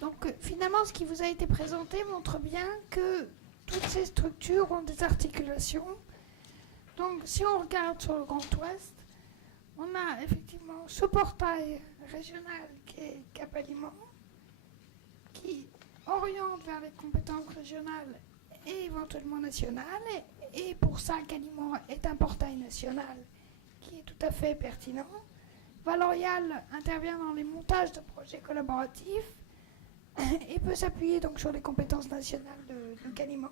Donc finalement, ce qui vous a été présenté montre bien que toutes ces structures ont des articulations. Donc si on regarde sur le Grand Ouest, on a effectivement ce portail régional qui est Cap Aliment, qui oriente vers les compétences régionales et éventuellement nationales. Et pour ça, Caliment est un portail national qui est tout à fait pertinent. Valorial intervient dans les montages de projets collaboratifs et peut s'appuyer donc sur les compétences nationales de Caliment.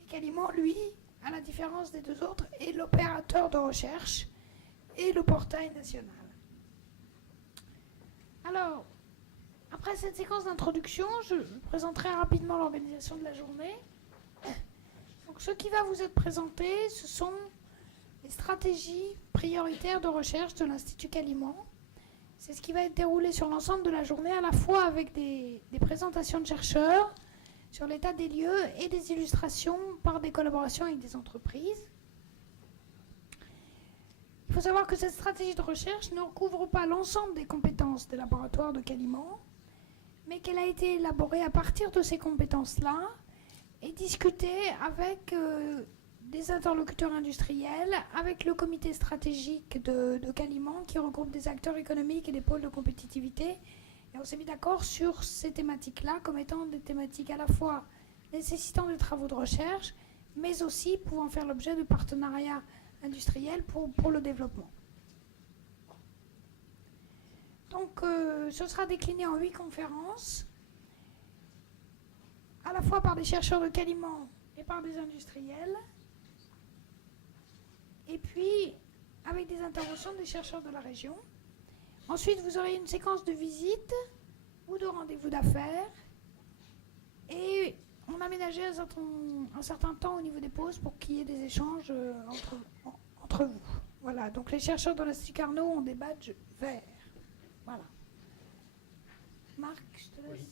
Et Caliment, lui, à la différence des deux autres, est l'opérateur de recherche et le portail national. Alors, après cette séquence d'introduction, je présenterai rapidement l'organisation de la journée. Donc, ce qui va vous être présenté, ce sont les stratégies prioritaires de recherche de l'Institut Caliment. C'est ce qui va être déroulé sur l'ensemble de la journée, à la fois avec des présentations de chercheurs sur l'état des lieux et des illustrations par des collaborations avec des entreprises. Il faut savoir que cette stratégie de recherche ne recouvre pas l'ensemble des compétences des laboratoires de Caliment, mais qu'elle a été élaborée à partir de ces compétences-là et discutée avec des interlocuteurs industriels, avec le comité stratégique de Caliment qui regroupe des acteurs économiques et des pôles de compétitivité. Et on s'est mis d'accord sur ces thématiques-là comme étant des thématiques à la fois nécessitant des travaux de recherche, mais aussi pouvant faire l'objet de partenariats industriels pour le développement. Donc ce sera décliné en 8 conférences, à la fois par des chercheurs de Caliment et par des industriels, et puis avec des interventions des chercheurs de la région. Ensuite, vous aurez une séquence de visites ou de rendez-vous d'affaires, et on a aménagé un certain temps au niveau des pauses pour qu'il y ait des échanges entre vous. Voilà, donc les chercheurs de l'Institut Carnot ont des badges verts. Voilà. Marc, je te laisse. Oui.